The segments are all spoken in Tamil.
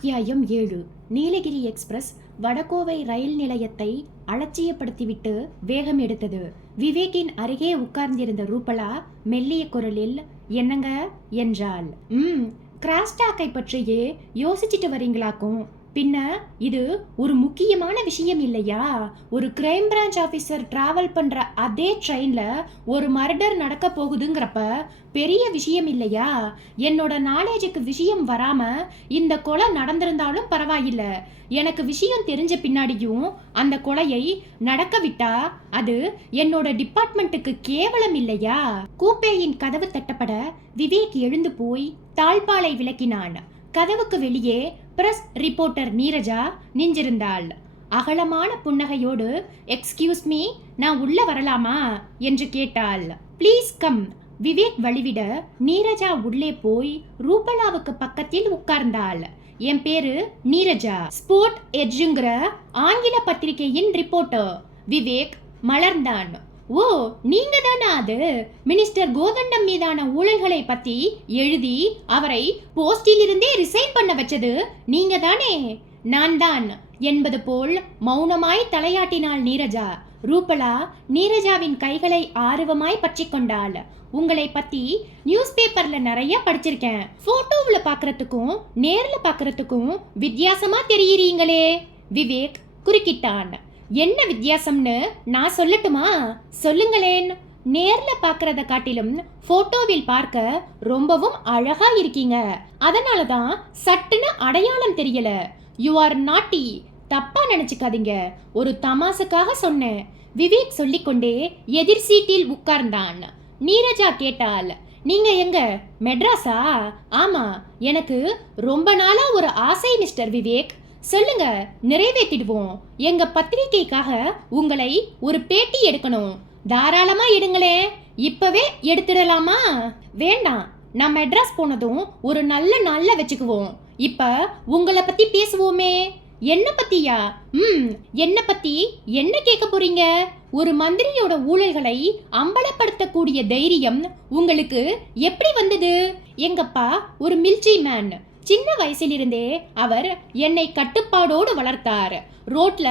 அத்தியாயம் 7. நீலகிரி எக்ஸ்பிரஸ் வடகோவை ரயில் நிலையத்தை அலட்சியப்படுத்திவிட்டு வேகம் எடுத்தது. விவேக்கின் அருகே உட்கார்ந்திருந்த ரூபலா மெல்லிய குரலில், என்னங்க என்றாள். கிராஸ்டாக்கை பற்றியே யோசிச்சுட்டு வரீங்களாக்கும். பின்ன இது ஒரு முக்கியமான விஷயம் இல்லையா? ஒரு கிரைம் பிரான்ச் ஆபீசர் டிராவல் பண்ற அதே ட்ரெயின்ல ஒரு மர்டர் நடக்க போகுதுங்கிறப்ப பெரிய விஷயம் இல்லையா? என்னோட நாலேஜுக்கு விஷயம் வராம இந்த கொலை நடந்திருந்தாலும் பரவாயில்ல. எனக்கு விஷயம் தெரிஞ்ச பின்னாடியும் அந்த கொலையை நடக்க விட்டா அது என்னோட டிபார்ட்மெண்ட்டுக்கு கேவலம் இல்லையா? கூப்பேயின் கதவு தட்டப்பட விவேக் எழுந்து போய் தாழ்பாலை விளக்கினான். கதவுக்கு வெளியே பிரஸ் ரிப்போர்ட்டர் நீரஜா நின்றிருந்தாள். அகலமான புன்னகையோடு, எக்ஸ்கியூஸ் மீ, நான் உள்ள வரலாமா என்று கேட்டாள். Please come. விவேக் வழிவிட நீரஜா உள்ளே போய் ரூபலாவுக்கு பக்கத்தில் உட்கார்ந்தாள். என் பேரு நீரஜா, ஸ்போர்ட் எட்ஜுங்கிற ஆங்கில பத்திரிகையின் ரிப்போர்ட்டர். விவேக் மலர்ந்தான். ஓ, நீங்க தானா அது? மினிஸ்டர் கோதண்டம் மீதான ஊழல்களை பத்தி எழுதி அவரை போஸ்டில் இருந்தே ரிசைன் பண்ண வச்சது நீங்க தானே? நான் தான் என்பது போல் மௌனமாய் தலையாட்டினாள் நீரஜா. ரூபலா நீரஜாவின் கைகளை ஆர்வமாய் பற்றி கொண்டாள். உங்களை பத்தி நியூஸ் பேப்பர்ல நிறைய படிச்சிருக்கேன். போட்டோவில் பாக்குறதுக்கும் நேர்ல பாக்குறதுக்கும் வித்தியாசமா தெரியுறீங்களே. விவேக் குறுக்கிட்டான். என்ன வித்தியாசம்னு நான் சொல்லட்டுமா? சொல்லுங்களேன். நேர்ல பாக்குறத காட்டிலும் போட்டோவில் பார்க்க ரொம்பவும் அழகா இருக்கீங்க. அதனாலதான் சட்டுன்னு அடையாளம் தெரியல. யூ ஆர் நாட்டி. தப்பா நினைச்சுக்காதீங்க, ஒரு தமாசுக்காக சொன்னேன். விவேக் சொல்லிக்கொண்டே எதிர் சீட்டில் உட்கார்ந்தான். நீரஜா கேட்டாள், நீங்க எங்க? மெட்ராஸா? ஆமா, எனக்கு ரொம்ப நாளா ஒரு ஆசை மிஸ்டர் விவேக். சொல்லுங்க, நிறைவேற்றிடுவோம். எங்க பத்திரிகைக்காக உங்களை ஒரு பேட்டி எடுக்கணும். தாராளமா எடுங்களே. இப்பவே எடுத்துடலாமா? வேண்டாம், நான் மெட்ராஸ் போனதும் ஒரு நல்ல நாள்ல வச்சுக்குவோம். இப்ப உங்களை பத்தி பேசுவோமே. என்ன பத்தியா? என்ன பத்தி என்ன கேட்க போறீங்க? ஒரு மந்திரியோட ஊழல்களை அம்பலப்படுத்தக்கூடிய தைரியம் உங்களுக்கு எப்படி வந்தது? எங்கப்பா ஒரு மிலிட்டரி மேன். சின்ன வயசிலிருந்தே அவர் என்னை கட்டுப்பாடோடு வளர்த்தார். ரோட்ல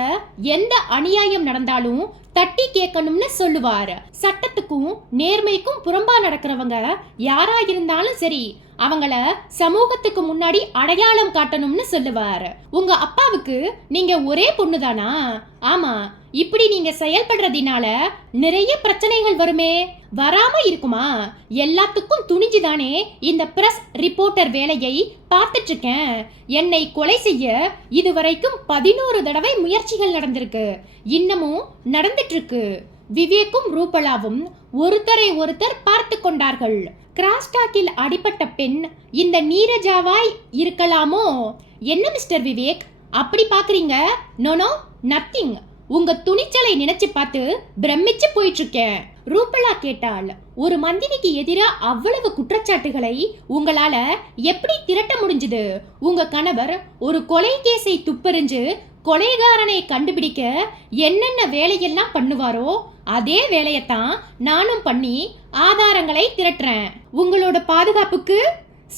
எந்த அநியாயம் நடந்தாலும் தட்டி கேட்கணும்னு சொல்லுவார். சட்டத்துக்கும் நேர்மைக்கும் புறம்பா நடக்கிறவங்க யாரா இருந்தாலும் சரி, அவங்கள சமூகத்துக்கு முன்னாடி அடையாளம் காட்டணும்னு சொல்லுவார். உங்க அப்பாவுக்கு நீங்க ஒரே பொண்ணுதானா? ஆமா. இப்படி நீங்க செயல்படுறதினால நிறைய பிரச்சனைகள் வருமே. வராம இருக்குமா? எல்லாத்துக்கும் துணிஞ்சுதானே இந்த பிரஸ் ரிப்போர்ட்டர் வேலையை பார்த்துட்டு இருக்கேன். என்னை கொலை செய்ய இதுவரைக்கும் 11 தடவை முயற்சிகள் நடந்திருக்கு. இன்னமும் நடந்துட்டு இருக்கு. விவேக்கும் ரூபலாவும் ஒருத்தரை ஒருத்தர் பார்த்து கொண்டார்கள். கிராஸ்டாக்கில் அடிபட்ட பெண் இந்த நீரஜாவாய் இருக்கலாமோ? என்ன மிஸ்டர் விவேக் அப்படி பாக்குறீங்க? No, nothing. உங்க துணிச்சலை நினைச்சு பார்த்து பிரமிச்சு போயிட்டு இருக்கேன். ரூபலா கேட்டாள். ஒரு மந்திரிக்கு எதிராக அவ்வளவு குற்றச்சாட்டுகளை உங்களால எப்படி திரட்ட முடிஞ்சது? உங்க கணவர் ஒரு கொலை கேஸை துப்பறிஞ்சு கொலைகாரனை கண்டுபிடிக்க என்னென்ன வேலையெல்லாம் பண்ணுவாரோ அதே வேலையத்தான் நானும் பண்ணி ஆதாரங்களை திரட்டுறேன். உங்களோட பாதுகாப்புக்கு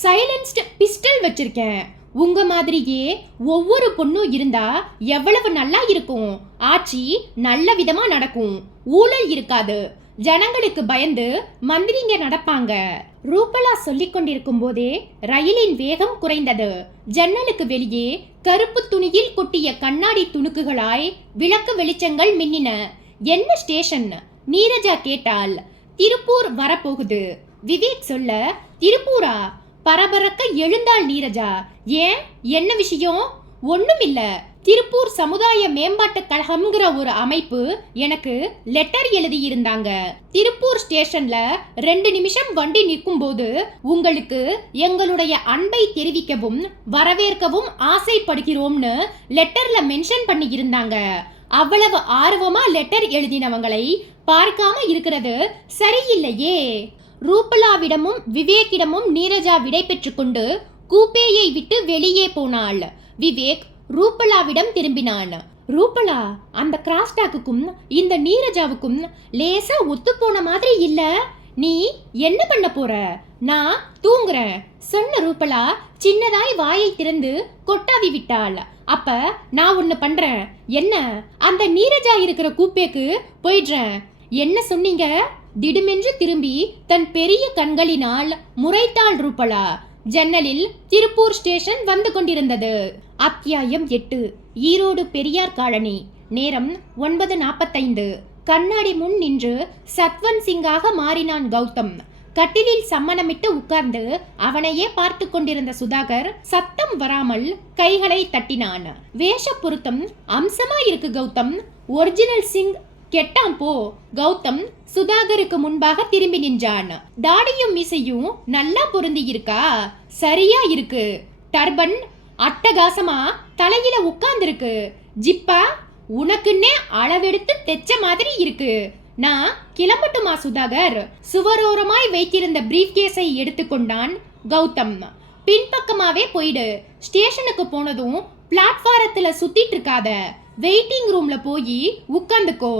சைலன்ஸ்டு பிஸ்டல் வச்சிருக்கேன். உங்க மாதிரியே ஒவ்வொரு பொண்ணும் இருந்தா எவ்வளவு நல்லா இருக்கும். ஆட்சி நல்ல விதமா நடக்கும். ஊழல் இருக்காது. ஜனங்களுக்கு பயந்து மந்திரிங்க நடப்பாங்க. ரூபலா சொல்லிக் கொண்டிருக்கும் போதே ரயிலின் வேகம் குறைந்தது. ஜன்னலுக்கு வெளியே கருப்பு துணியில் கொட்டிய கண்ணாடி துணுக்குகளாய் விளக்கு வெளிச்சங்கள் மின்னின. என்ன ஸ்டேஷன்? நீரஜா கேட்டாள். திருப்பூர் வரப்போகுது. விவேக் சொல்ல, திருப்பூரா? பரபரக்க எழுந்தாள் நீரஜா. ஏன், என்ன விஷயம்? ஒண்ணுமில்ல. திருப்பூர் சமுதாய மேம்பாட்டு கழகம்ங்கிற ஒரு அமைப்பு எனக்கு லெட்டர் எழுதி இருந்தாங்க. திருப்பூர் ஸ்டேஷன்ல 2 நிமிஷம் வண்டி நிற்கும் போது உங்களுக்கு எங்களுடைய அன்பை தெரிவிக்கவும் வரவேற்கவும் ஆசைப்படுகிறோம்னு லெட்டர்ல மென்ஷன் பண்ணி இருந்தாங்க. அவ்வளவு ஆர்வமா லெட்டர் எழுதினவங்களை பார்க்காம இருக்கிறது சரியில்லையே. ரூபலாவிடமும் விவேக்கிடமும் நீரஜா விடை பெற்று கொண்டு கூப்பேயை விட்டு வெளியே போனாள். விவேக் ரூபலாவிடம் திரும்பினான். ரூபலா, அந்த கிராஸ்டாக்குக்கும் இந்த நீரஜாவுக்கும் லேசா ஒத்து போன மாதிரி இல்ல? நீ என்ன பண்ண போற? நான் தூங்குறேன் சொன்ன ரூபலா சின்னதாய் வாயை திறந்து கொட்டாவி விட்டாள். அப்ப நான் ஒண்ணு பண்றேன். என்ன? அந்த நீரஜா இருக்கிற கூப்பேக்கு போயிடுறேன். என்ன சொன்னீங்க? திடுமென்று திரும்பி தன் பெரிய கண்களினால் முறைத்தாள் ரூபலா. ஜன்னலில் திருப்பூர் ஸ்டேஷன் வந்து கொண்டிருந்தது. அத்தியாயம் 8. ஈரோடு பெரியார் காலனி. நேரம் 9:45. கண்ணாடி முன் நின்று சத்வந்த் சிங்காக மாறினான் கௌதம். கட்டிலில் சம்மணமிட்டு உட்கார்ந்து அவனையே பார்த்து கொண்டிருந்த சுதாகர் சத்தம் வராமல் கைகளை தட்டினான். வேஷ பொருத்தம் அம்சமா இருக்கு கௌதம். ஒரிஜினல் சிங் கெட்டான் போ. கௌதம் சுதாகருக்கு முன்பாக திரும்பி நின்றான். தாடியும் மீசையும் நல்லா பொருந்தி இருக்கா? சரியா இருக்கு. டர்பன் அட்டகாசமா தலையில உட்கார்ந்திருக்கு. ஜிப்பா உனக்குன்னே அளவெடுத்து தெச்ச மாதிரி இருக்கு. நான் கிளம்பட்டுமா சுதாகர்? சுவரோரமாய் வைத்திருந்த பிரீஃப் கேஸை எடுத்துக்கொண்டான் கௌதம். பின்பக்கமாவே போயிடு. ஸ்டேஷனுக்கு போனதும் பிளாட்பாரத்துல சுத்திட்டு இருக்காத. வெயிட்டிங் ரூம்ல போய் உட்காந்துக்கோ.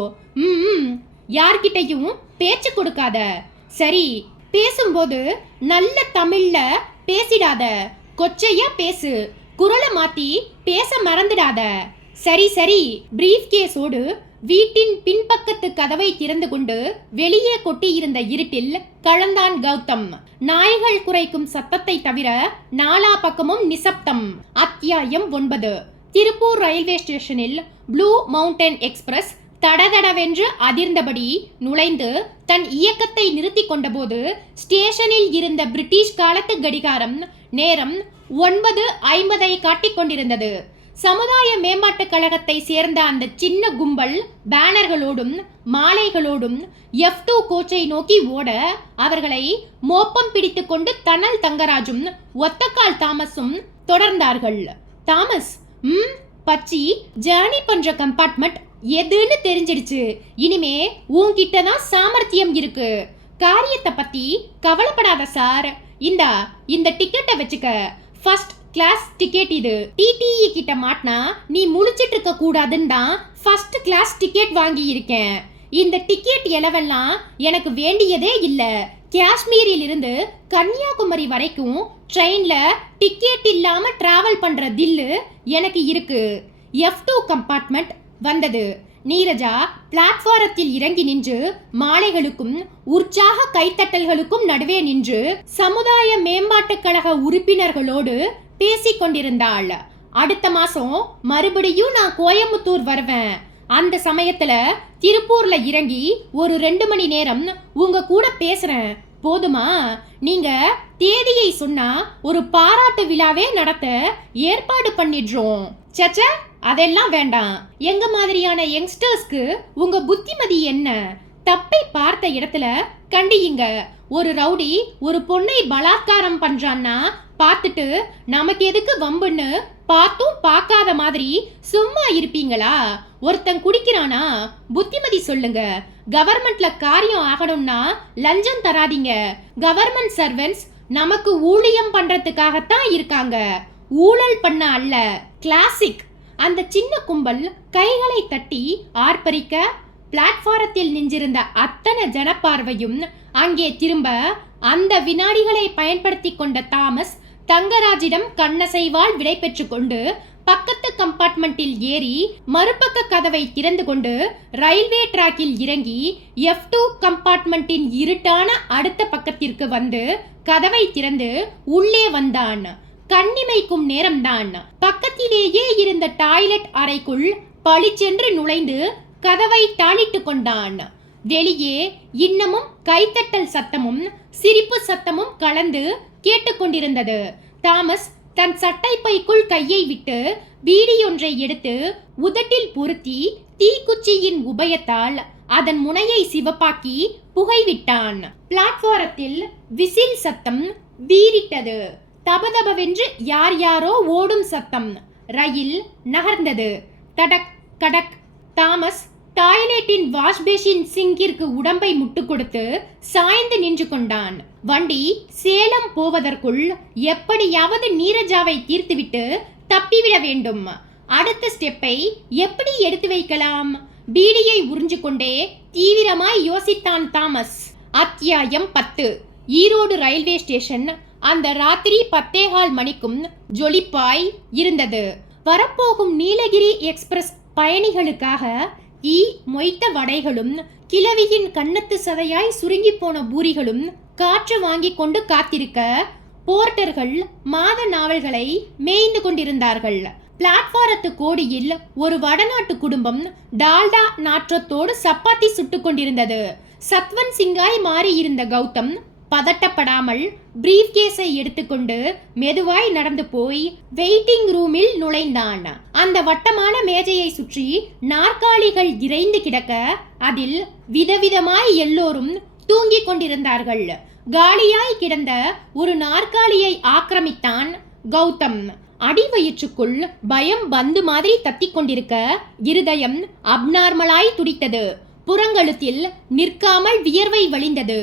யார்கிட்டையும் பேச்சு கொடுக்காத. சரி, பேசும்போது நல்ல தமிழ்ல பேசிடாத. கொச்சையா பேசு. குரலை மாத்தி பேச மறந்துடாத. சரி சரி. பிரீஃப் கேஸோடு வீட்டின் பின்பக்கத்து கதவை திறந்து கொண்டு வெளியே கொட்டியிருந்த இருட்டில் கலந்தான் கௌதம். நாய்கள் குரைக்கும் சத்தத்தை தவிர நாலா பக்கமும் நிசப்தம். அத்தியாயம் 9. திருப்பூர் ரயில்வே ஸ்டேஷனில் ப்ளூ மவுண்டன் எக்ஸ்பிரஸ் தடதடவென்று அதிர்ந்தபடி நுழைந்து தன் இயக்கத்தை நிறுத்தி கொண்டபோது ஸ்டேஷனில் இருந்த பிரிட்டிஷ் காலத்து கடிகாரம் நேரம் 9:50 காட்டிக் கொண்டிருந்தது. சமுதாய மேம்பாட்டு கழகத்தை சேர்ந்த அந்த சின்ன கும்பல் பேனர்களோடும் மாலைகளோடும் F2 கோச்சை நோக்கி ஓட அவர்களை மோப்பம் பிடித்து கொண்டு தனல் தங்கராஜும் ஒத்தக்கால் தாமஸும் தொடர்ந்தார்கள். தாமஸ், பச்சி ஜேர்னி பண்ற கம்பார்ட்மெண்ட் எதுன்னு தெரிஞ்சிடுச்சு. இனிமே உன்கிட்ட தான் சாமர்த்தியம் இருக்கு. காரியத்தை பத்தி கவலைப்படாத சார். இந்த டிக்கெட்டை வச்சுக்க. ஃபர்ஸ்ட் கிளாஸ் டிக்கெட் இது. டிடிஇ கிட்ட மாட்டினா நீ முழிச்சிட்டு இருக்க கூடாதுன்னு தான் ஃபர்ஸ்ட் கிளாஸ் டிக்கெட் வாங்கி இருக்கேன். இந்த டிக்கெட் எலவெல்லாம் எனக்கு வேண்டியதே இல்ல. காஷ்மீரில் இருந்து கன்னியாகுமரி வரைக்கும் ட்ரெயின்ல டிக்கெட் இல்லாம டிராவல் பண்ற தில்லு எனக்கு இருக்கு. F2 கம்பார்ட்மெண்ட் வந்தது. நீரஜா பிளாட்பாரத்தில் இறங்கி நின்று மாலைகளுக்கும் உற்சாக கைத்தட்டல்களுக்கும் நடுவே நின்று சமுதாய மேம்பாட்டு கழக உறுப்பினர்களோடு பேசிக் கொண்டிருந்தாள். அடுத்த மாசம் மறுபடியும் நான் கோயம்புத்தூர் வருவேன். அந்த சமயத்துல திருப்பூர்ல இறங்கி ஒரு 2 மணி நேரம் உங்க கூட பேசுறேன். போதுமா? நீங்க தேதியை சொன்னா ஒரு பாராட்டு விழாவே நடத்த ஏற்பாடு பண்ணிடுறோம். சச்ச, அதெல்லாம் வேண்டாம். எங்க மாதிரியான யங்ஸ்டர்ஸ்க்கு உங்க புத்திமதி என்ன? தப்பை பார்த்த இடத்துல கண்டியுங்க. ஒரு ரவுடி ஒரு பொண்ணை பலாத்காரம் பண்றான்னா பார்த்துட்டு நமக்கு எதுக்கு வம்புன்னு பார்த்தும் பார்க்காத மாதிரி சும்மா இருப்பீங்களா? ஒருத்தன் குடிக்கிறானா புத்திமதி சொல்லுங்க. கவர்மெண்ட்ல காரியம் ஆகணும்னா லஞ்சம் தராதீங்க. கவர்மெண்ட் சர்வெண்ட்ஸ் நமக்கு ஊழியம் பண்றதுக்காகத்தான் இருக்காங்க, ஊழல் பண்ண அல்ல. கிளாசிக். அந்த சின்ன கும்பல் கைகளை தட்டி ஆர்ப்பரிக்க பிளாட்பாரத்தில் நின்றிருந்த அத்தனை ஜனப்பார்வையும் அங்கே திரும்ப அந்த வினாடிகளை பயன்படுத்தி கொண்ட தாமஸ் தங்கராஜிடம் கண்ணசைவால் விடை பெற்று கொண்டு பக்கத்து கம்பார்ட்மெண்டில் ஏறி மறுபக்க கதவை திறந்து கொண்டு ரயில்வே டிராக்கில் இறங்கி F2 கம்பார்ட்மெண்டின் இருட்டான அடுத்த பக்கத்திற்கு வந்து கதவை திறந்து உள்ளே வந்தான். கண்ணிமைக்கும் நேரம்தான். பக்கத்திலேயே இருந்த டாய்லெட் அறைக்குள் பளிச்சென்று நுழைந்து கதவை தாளிட்டு கொண்டான். வெளியே இன்னமும் கைத்தட்டல் சத்தமும் சிரிப்பு சத்தமும் கலந்து கேட்டுக்கொண்டிருந்தது. தாமஸ் தன் சட்டை பைக்குள் கையை விட்டு பீடி ஒன்றை எடுத்து உதட்டில் பொருத்தி தீக்குச்சியின் உபயத்தால் அதன் முனையை சிவப்பாக்கி புகைவிட்டான். பிளாட்பாரத்தில் விசில் சத்தம் வீறிட்டது. தபதபவென்று யார் யாரோ ஓடும் சத்தம். ரயில் நகர்ந்தது. தடக் கடக். தாமஸ் டாய்லெட்டின் வாஷ்பேஷின் சிங்கிற்கு உடம்பை முட்டு கொடுத்து சாய்ந்து நின்று கொண்டான். வண்டி சேலம் போவதற்குள் எப்படியாவது நீரஜாவை தீர்த்துவிட்டு தப்பிவிட வேண்டும். அடுத்த ஸ்டெப்பை எப்படி எடுத்து வைக்கலாம்? பீடியை உறிஞ்சு கொண்டே தீவிரமாய் யோசித்தான் தாமஸ். அத்தியாயம் 10. ஈரோடு ரயில்வே ஸ்டேஷன் அந்த ராத்திரி 10:15 மணிக்கும் ஜொலிப்பாய் இருந்தது. வரப்போகும் நீலகிரி எக்ஸ்பிரஸ் பயணிகளுக்காக மொய்த்த வடைகளும் கிழவியின் கன்னத்து சதையாய் சுருங்கி போன பூரிகளும் காற்று வாங்கி கொண்டு காத்திருக்க போர்ட்டர்கள் மாத நாவல்களை மேய்ந்து கொண்டிருந்தார்கள். பிளாட்பாரத்து கோடியில் ஒரு வடநாட்டு குடும்பம் டால்டா நாற்றத்தோடு சப்பாத்தி சுட்டு கொண்டிருந்தது. சத்வன் சிங்காய் மாறி இருந்த கௌதம் பதட்டப்படாமல் பிரீஃப் கேஸை எடுத்துக்கொண்டு மெதுவாய் நடந்து போய் வெயிட்டிங் ரூமில் நுழைந்தான். அந்த வட்டமான மேஜையை சுற்றி நாற்காலிகள் இறைந்து கிடக்க அதில் விதவிதமாய் எல்லோரும் தூங்கிக் கொண்டிருந்தார்கள். காலியாய் கிடந்த ஒரு நாற்காலியை ஆக்கிரமித்தான் கௌதம். அடிவயிற்றுக்குள் பயம் பந்து மாதிரி தத்தி கொண்டிருக்க இருதயம் அப்நார்மலாய் துடித்தது. புறங்கழுத்தில் நிற்காமல் வியர்வை வழிந்தது.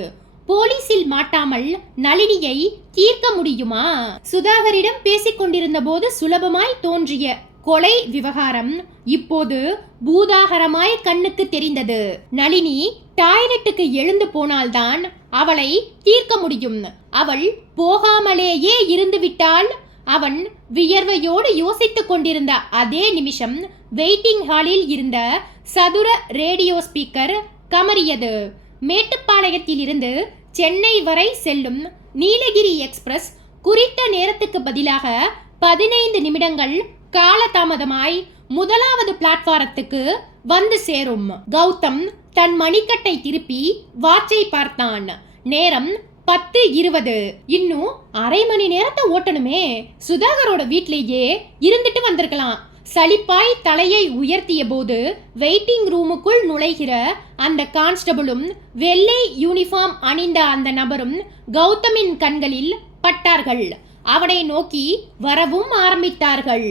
போலீசில் மாட்டாமல் நளினியை தீர்க்க முடியுமா? சுதாகரிடம் பேசிக் கொண்டிருந்த போது சுலபமாய் தோன்றிய கொலை விவகாரம் இப்போது பூதாகரமாய் கண்ணுக்கு தெரிந்தது. நளினி டாய்லெட்டுக்கு எழுந்து போனால்தான் அவளை தீர்க்க முடியும். அவள் போகாமலேயே இருந்து விட்டால். அவன் வியர்வையோடு யோசித்துக் கொண்டிருந்த அதே நிமிஷம் வெயிட்டிங் ஹாலில் இருந்த சதுர ரேடியோ ஸ்பீக்கர் கமறியது. மேட்டுப்பாளையத்தில் இருந்து சென்னை வரை செல்லும் நீலகிரி எக்ஸ்பிரஸ் குறித்த நேரத்துக்கு பதிலாக 15 நிமிடங்கள் காலதாமதமாய் முதலாவது பிளாட்பாரத்துக்கு வந்து சேரும். கௌதம் தன் மணிக்கட்டை திருப்பி வாட்சை பார்த்தான். நேரம் 10:20. இன்னும் அரை மணி நேரத்தை ஓட்டணுமே. சுதாகரோட வீட்லேயே இருந்துட்டு வந்திருக்கலாம். சலிப்பாய் தலையை உயர்த்திய போது வெயிட்டிங் ரூமுக்குள் நுழைகிற அந்த கான்ஸ்டபிளும் வெள்ளை யூனிஃபார்ம் அணிந்த அந்த நபரும் கௌதமின் கண்களில் பட்டார்கள். அவனை நோக்கி வரவும் ஆரம்பித்தார்கள்.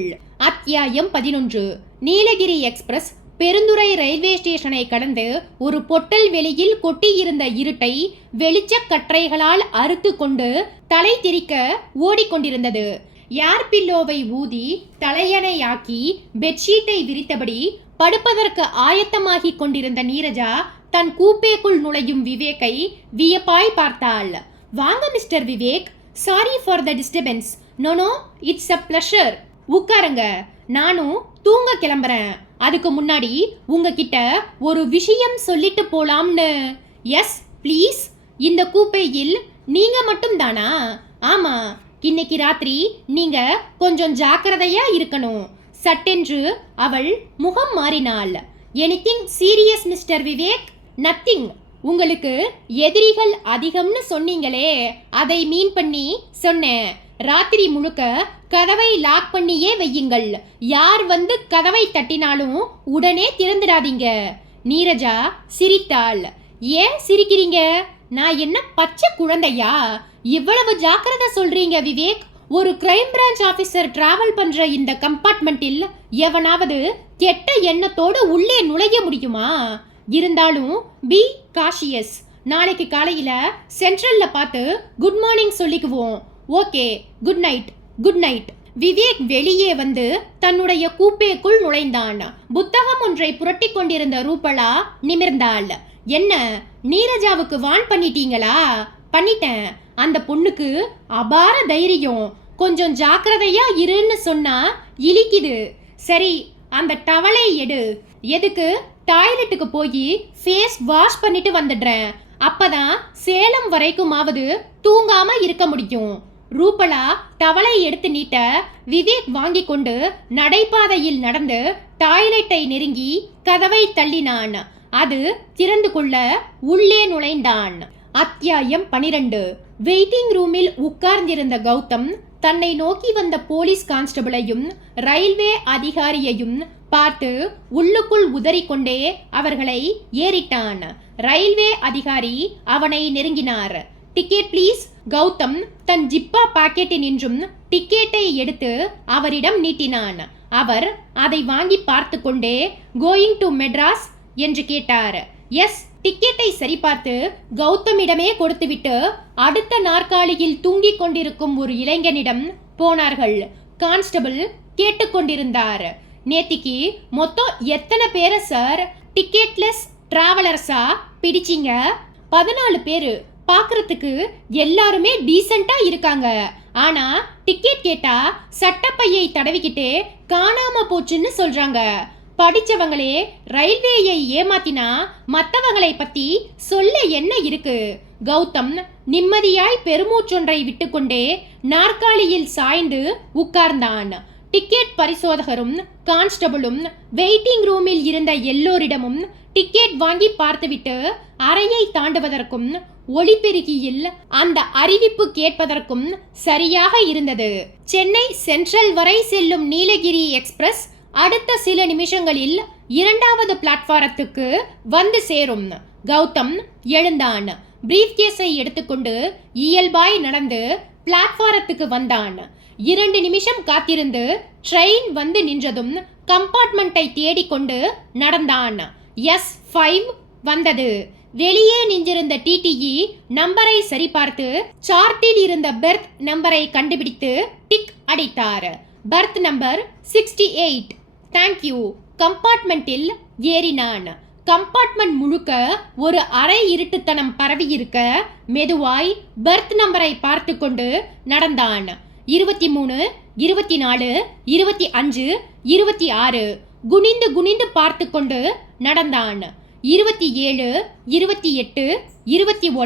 அத்தியாயம் 11. நீலகிரி எக்ஸ்பிரஸ் பெருந்துறை ரயில்வே ஸ்டேஷனை கடந்து ஒரு பொட்டல் வெளியில் கொட்டியிருந்த இருட்டை வெளிச்சக் கற்றைகளால் அறுத்து கொண்டு தலை திரிக்க ஓடிக்கொண்டிருந்தது. ஏர் பில்லோவை ஊதி தலையணையாக்கி பெட்ஷீட்டை விரித்தபடி படுப்பதற்கு ஆயத்தமாகி கொண்டிருந்த நீரஜா தன் கூப்பேக்குள் நுழையும் விவேக்கை வியப்பாய் பார்த்தாள். வாங்க mister Vivek. Sorry for the disturbance. No, it's a pleasure. உட்காருங்க. நானும் தூங்க கிளம்புறேன். அதுக்கு முன்னாடி உங்ககிட்ட ஒரு விஷயம் சொல்லிட்டு போலாம்னு. Yes please. இந்த கூப்பையில் நீங்க மட்டும் தானா? ஆமா. இன்னைக்கு ராத்திரி நீங்க கொஞ்சம் ஜாக்கிரதையா இருக்கணும். சட்டென்று அவள் முகம் மாறினாள். Anything serious mister Vivek? Nothing. உங்களுக்கு எதிரிகள் அதிகம்னு சொன்னீங்களே, அதை மீன் பண்ணி சொன்னேன். ராத்திரி முழுக்க கதவை லாக் பண்ணியே வையுங்கள். யார் வந்து கதவை தட்டினாலும் உடனே திறந்துடாதீங்க. நீரஜா சிரித்தாள். ஏன் சிரிக்கிறீங்க? நான் என்ன பச்சை குழந்தையா? இவ்வளவு ஜாக்கிரதை சொல்றீங்க விவேக். ஒரு கிரைம் பிரான்ச் ஆபீசர் டிராவல் பண்ற இந்த கம்பார்ட்மெண்டில் எவனாவது கெட்ட எண்ணத்தோடு உள்ளே நுழைய முடியுமா? இருந்தாலும் பி காஷியஸ். நாளைக்கு காலையில சென்ட்ரல்ல பார்த்து குட் மார்னிங் சொல்லிக்குவோம். Okay, good night. Good night. Vivek வெளியே வந்து தன்னுடைய கூப்பேக்குள் நுழைந்தான். புத்தகம் ஒன்றை புரட்டி கொண்டிருந்த ரூபலா நிமிர்ந்தாள். என்ன, நீரஜாவுக்கு வான் பண்ணிட்டீங்களா? பண்ணிட்டேன். அந்த பொண்ணுக்கு அபார தைரியம். கொஞ்சம் ஜாக்கிரதையா இருன்னு சொன்னா இழிக்குது. சரி, அந்த டவலை எடு. எதுக்கு? டாய்லெட்டுக்கு போய் ஃபேஸ் வாஷ் பண்ணிட்டு வந்துடுறேன். அப்பதான் சேலம் வரைக்குமாவது தூங்காம இருக்க முடியும். ரூபலா டவலை எடுத்து நீட்ட விவேக் வாங்கி கொண்டு நடைபாதையில் நடந்து டாய்லெட்டை நெருங்கி கதவை தள்ளினான். அது திறந்து கொள்ள உள்ளே நுழைந்தான். அத்தியாயம் 12. வெயிட்டிங் ரூமில் உட்கார்ந்திருந்த கௌதம் தன்னை நோக்கி வந்த போலீஸ் கான்ஸ்டபிளையும் ரயில்வே அதிகாரியையும் பார்த்து உள்ளுக்குள் உதறிக்கொண்டே அவர்களை ஏறிட்டான். ரயில்வே அதிகாரி அவனை நெருங்கினார். Ticket please. கௌதம் தன் ஜிப்பா பாக்கெட்டினின்றும் டிக்கெட்டை எடுத்து அவரிடம் நீட்டினான். அவர் அதை வாங்கி பார்த்து கொண்டே கோயிங் டு மெட்ராஸ் என்று கேட்டார். எஸ். டிக்கெட்டை சரிபார்த்து கௌதமிடமே கொடுத்துவிட்டு அடுத்த நாற்காலியில் தூங்கிக் கொண்டிருக்கும் ஒரு இளைஞனிடம் போனார்கள். கான்ஸ்டபிள் கேட்டுக்கொண்டிருந்தார். நேத்திக்கு மொத்தம் எத்தனை பேரை சார் டிக்கெட்லெஸ் டிராவலர்ஸா பிடிச்சிங்க? 14 பேரு. பார்க்கறதுக்கு எல்லாருமே டீசெண்டா இருக்காங்க. ஆனா டிக்கெட் கேட்டா சட்டப்பையை தடவிக்கிட்டு காணாம போச்சுன்னு சொல்றாங்க. படிச்சவங்களே ரயில்வேயை ஏமாத்தினா மத்தவங்களை பத்தி சொல்ல என்ன இருக்கு? கௌதம் நிம்மதியாய் பெருமூச்சொன்றை விட்டுக்கொண்டே நாற்காலியில் சாய்ந்து உட்கார்ந்தான். டிக்கெட் பரிசோதகரும் கான்ஸ்டபிளும் வெயிட்டிங் ரூமில் இருந்த எல்லோரிடமும் டிக்கெட் வாங்கி பார்த்துவிட்டு அறையை தாண்டுவதற்கும் ஒளிபெருக்கியில் அந்த அறிவிப்பு கேட்பதற்கும் சரியாக இருந்தது. சென்னை சென்ட்ரல் வரை செல்லும் நீலகிரி எக்ஸ்பிரஸ் அடுத்த சில நிமிஷங்களில் 2வது பிளாட்பாரத்துக்கு வந்து சேரும். கௌதம் எழுந்தான். பிரீஃப்கேஸை எடுத்துக்கொண்டு இயல்பாய் நடந்து பிளாட்பாரத்துக்கு வந்தான். 2 நிமிஷம் காத்திருந்து ட்ரெயின் வந்து நின்றதும் கம்பார்ட்மெண்ட்டை தேடிக்கொண்டு நடந்தான். S5 வந்தது. வெளியே நின்றிருந்த டிடிஇ நம்பரை சரிபார்த்து சார்ட்டில் இருந்த பெர்த் நம்பரை கண்டுபிடித்து டிக் அடித்தார். Perth number 68. தேங்க்யூ. கம்பார்ட்மெண்ட்டில் ஏறினான். கம்பார்ட்மெண்ட் முழுக்க ஒரு அரை இருட்டுத்தனம் பரவியிருக்க மெதுவாய் பெர்த் நம்பரை பார்த்து கொண்டு நடந்தான். 23, 24, 25, 26 குனிந்து குனிந்து பார்த்து கொண்டு நடந்தான். 27, 28, 29,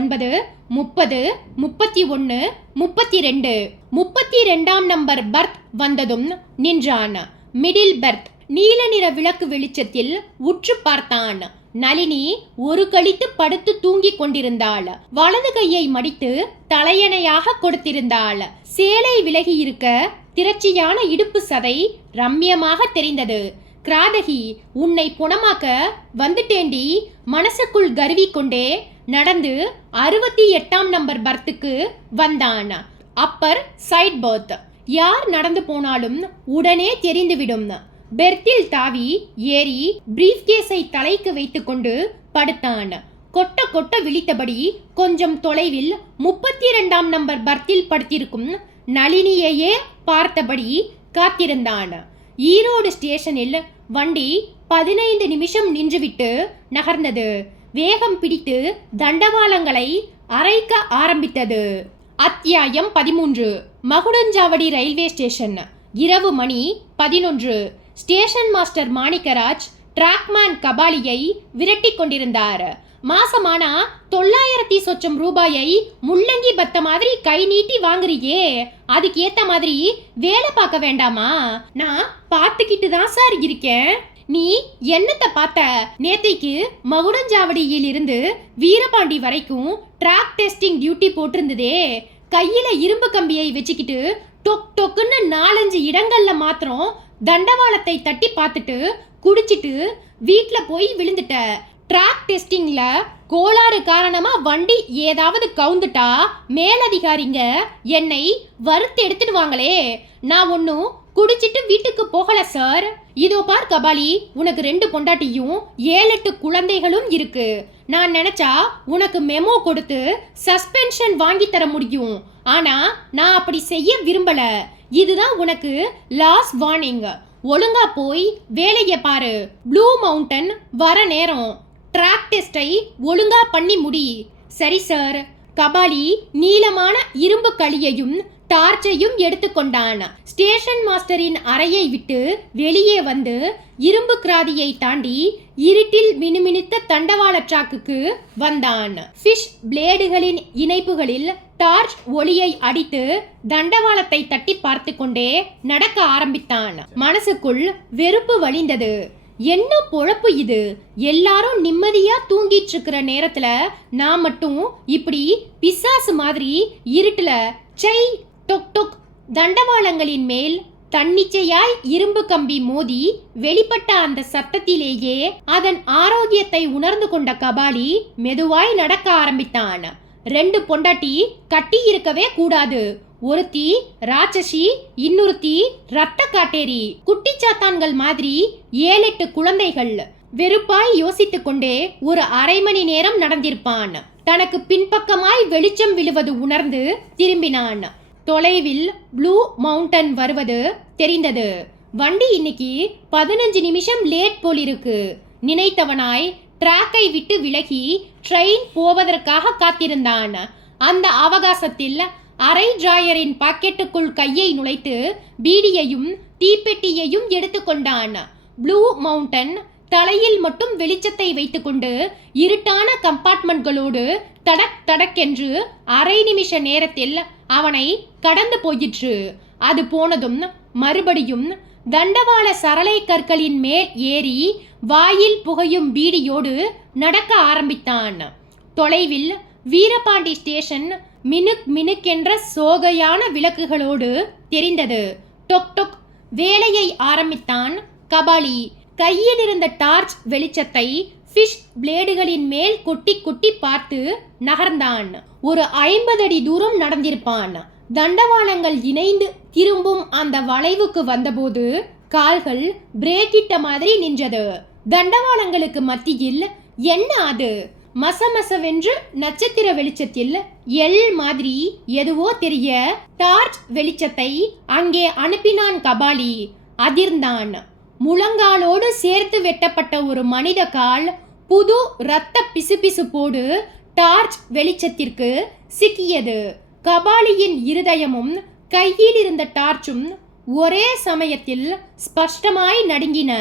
30, 31, 32 32ஆம் நம்பர் பெர்த் வந்ததும் நின்றான். Middle berth. நீல நிற விளக்கு வெளிச்சத்தில் உற்று பார்த்தான். நளினி ஒரு கழித்து படுத்து தூங்கிக் கொண்டிருந்தாள். வலது கையை மடித்து தலையணையாக கொடுத்திருந்தாள். சேலை விலகி இருக்க திரட்சியான இடுப்பு சதை ரம்யமாக தெரிந்தது. கிராதகி, உன்னை புணமாக்க வந்துட்டேண்டி. மனசுக்குள் கருவி கொண்டே நடந்து 68ஆம் நம்பர் பர்த்துக்கு வந்தான். Upper side berth. யார் நடந்து போனாலும் உடனே தெரிந்துவிடும். பெர்த்தில் தாவி ஏறி பிரீஃப்கேஸை தலைக்கு வைத்துக்கொண்டு படுத்தான். கொட்ட கொட்ட விழித்தபடி கொஞ்சம் தொலைவில் 32ஆம் நம்பர் பர்த்தில் படுத்திருக்கும் நளினியையே பார்த்தபடி காத்திருந்தான். ஈரோடு ஸ்டேஷனில் வண்டி 15 நிமிஷம் நின்றுவிட்டு நகர்ந்தது. வேகம் பிடித்து தண்டவாளங்களை அரைக்க ஆரம்பித்தது. அத்தியாயம் 13. Magudanchavadi railway station. இரவு மணி 11. ஸ்டேஷன் மாஸ்டர் மாணிக்கராஜ் டிராக்மேன் கபாலியை விரட்டி கொண்டிருந்தார். மாசமானா 900 சொச்சம் ரூபாயை முள்ளங்கி பத்த மாதிரி கை நீட்டி வாங்குறியே, அதுக்கு ஏத்த மாதிரி வேலை பார்க்க வேண்டாமா? நான் பார்த்துக்கிட்டு தான் சார் இருக்கேன். நீ என்னத்தை பார்த்த? நேத்தைக்கு மகுடஞ்சாவடியில் இருந்து வீரபாண்டி வரைக்கும் ட்ராக் டெஸ்டிங் டியூட்டி போட்டிருந்ததே. கையில இரும்பு கம்பியை வச்சுக்கிட்டு டொக் டொக்குன்னு 4-5 இடங்கள்ல மாத்திரம் தண்டவாளத்தை தட்டி பார்த்துட்டு குடிச்சிட்டு வீட்டில் போய் விழுந்துட்ட. ட்ராக் டெஸ்டிங்ல கோளாறு காரணமா வண்டி ஏதாவது கவுந்துட்டா மேலதிகாரிங்க என்னை வறுத்து எடுத்துடுவாங்களே. நான் ஒன்னும் குடிச்சிட்டு வீட்டுக்கு போகல சார். இதோ பார் கபாலி, உனக்கு 2 பொண்டாட்டியும் 7-8 குழந்தைகளும் இருக்கு. நான் நினைச்சா உனக்கு மெமோ கொடுத்து சஸ்பென்ஷன் வாங்கி தர முடியும். ஆனா நான் அப்படி செய்ய விரும்பல. இதுதான் உனக்கு லாஸ்ட் வார்னிங். ஒழுங்கா போய் வேலையை பாரு. ப்ளூ மவுண்டன் வர நேரம். ட்ராக் டெஸ்டை ஒழுங்கா பண்ணி முடி. சரி சார். கபாலி நீளமான இரும்பு களியையும் டார்ச்சையும் எடுத்துக்கொண்டான். ஸ்டேஷன் மாஸ்டரின் அறையை விட்டு வெளியே வந்து இரும்பு கிராதியை தாண்டி இருட்டில் மினுமினுத்த தண்டவாள ட்ராக்குக்கு வந்தான். ஃபிஷ் பிளேடுகளின் இணைப்புகளில் டார்ச் ஒளியை அடித்து தண்டவாளத்தை தட்டி பார்த்து கொண்டே நடக்க ஆரம்பித்தான். மனசுக்குள் வெறுப்பு வழிந்தது. என்ன பொழப்பு இது? எல்லாரும் நிம்மதியா தூங்கிட்டு இருக்கிற நேரத்துல நான் மட்டும் இப்படி பிசாசு மாதிரி இருட்டுல சை டொக் டொக். தண்டவாளங்களின் மேல் தன்னிச்சையாய் இரும்பு கம்பி மோதி வெளிப்பட்ட அந்த சத்தத்திலேயே அதன் ஆரோக்கியத்தை உணர்ந்து கொண்ட கபாலி மெதுவாய் நடக்க ஆரம்பித்தான். 2 பொண்டாட்டி கட்டி இருக்கவே கூடாது. ஒருத்தி ராட்சசி, இன்னொருத்தி ரத்த காட்டேரி. குட்டிச்சாத்தான்கள் மாதிரி 7-8 குழந்தைகள். வெறுப்பாய் யோசித்துக் கொண்டே ஒரு அரை மணி நேரம் நடந்திருப்பான். தனக்கு பின்பக்கமாய் வெளிச்சம் விழுவது உணர்ந்து திரும்பினான். தொலைவில் ப்ளூ மவுண்டன் வருவது தெரிந்தது. வண்டி இன்னைக்கு 15 நிமிஷம் லேட் போலிருக்கு. நினைத்தவனாய் டிராக்கை விட்டு விலகி ட்ரெயின் போவதற்காக காத்திருந்தான். அந்த அவகாசத்தில் அரை டிராயரின் பாக்கெட்டுக்குள் கையை நுழைத்து பீடியையும் தீப்பெட்டியையும் எடுத்துக்கொண்டான். ப்ளூ மவுண்டன் தலையில் மட்டும் வெளிச்சத்தை வைத்துக்கொண்டு இருட்டான கம்பார்ட்மெண்ட்களோடு தடக் தடக்கென்று அரை நிமிஷ நேரத்தில் அவனை கடந்து போயிற்று. அது போனதும் மறுபடியும் தண்டவாள சரளை கற்களின் மேல் ஏறி வாயில் புகையும் பீடியோடு நடக்க ஆரம்பித்தான். தொலைவில் வீரபாண்டி ஸ்டேஷன் மினுக் மினுக்கென்ற சோகையான விளக்குகளோடு தெரிந்தது. டொக் டொக். வேலையை ஆரம்பித்தான் கபாலி. கையில் இருந்த டார்ச் வெளிச்சத்தை ஃபிஷ் பிளேடுகளின் மேல் கொட்டி கொட்டி பார்த்து நகர்ந்தான். ஒரு 50 அடி தூரம் நடந்திருப்பான். தண்டவாளங்கள் இணைந்து திரும்பும் அந்த வளைவுக்கு வந்தபோது கால்கள் பிரேக்கிட்ட மாதிரி நின்றது. தண்டவாளங்களுக்கு மத்தியில் என்ன அது? மசமசவென்று நட்சத்திர வெளிச்சத்தில் எல் மாதிரி எதுவோ தெரிய டார்ச் வெளிச்சத்தை அங்கே அனுப்பினான் கபாலி. அதிர்ந்தான். முழங்காலோடு சேர்த்து வெட்டப்பட்ட ஒரு மனித கால் புது இரத்த பிசுபிசுப்போடு டார்ச் வெளிச்சத்திற்கு சிக்கியது. கபாலியின் இருதயமும் கையில் இருந்த டார்ச்சும் ஒரே சமயத்தில் ஸ்பஷ்டமாய் நடுங்கின.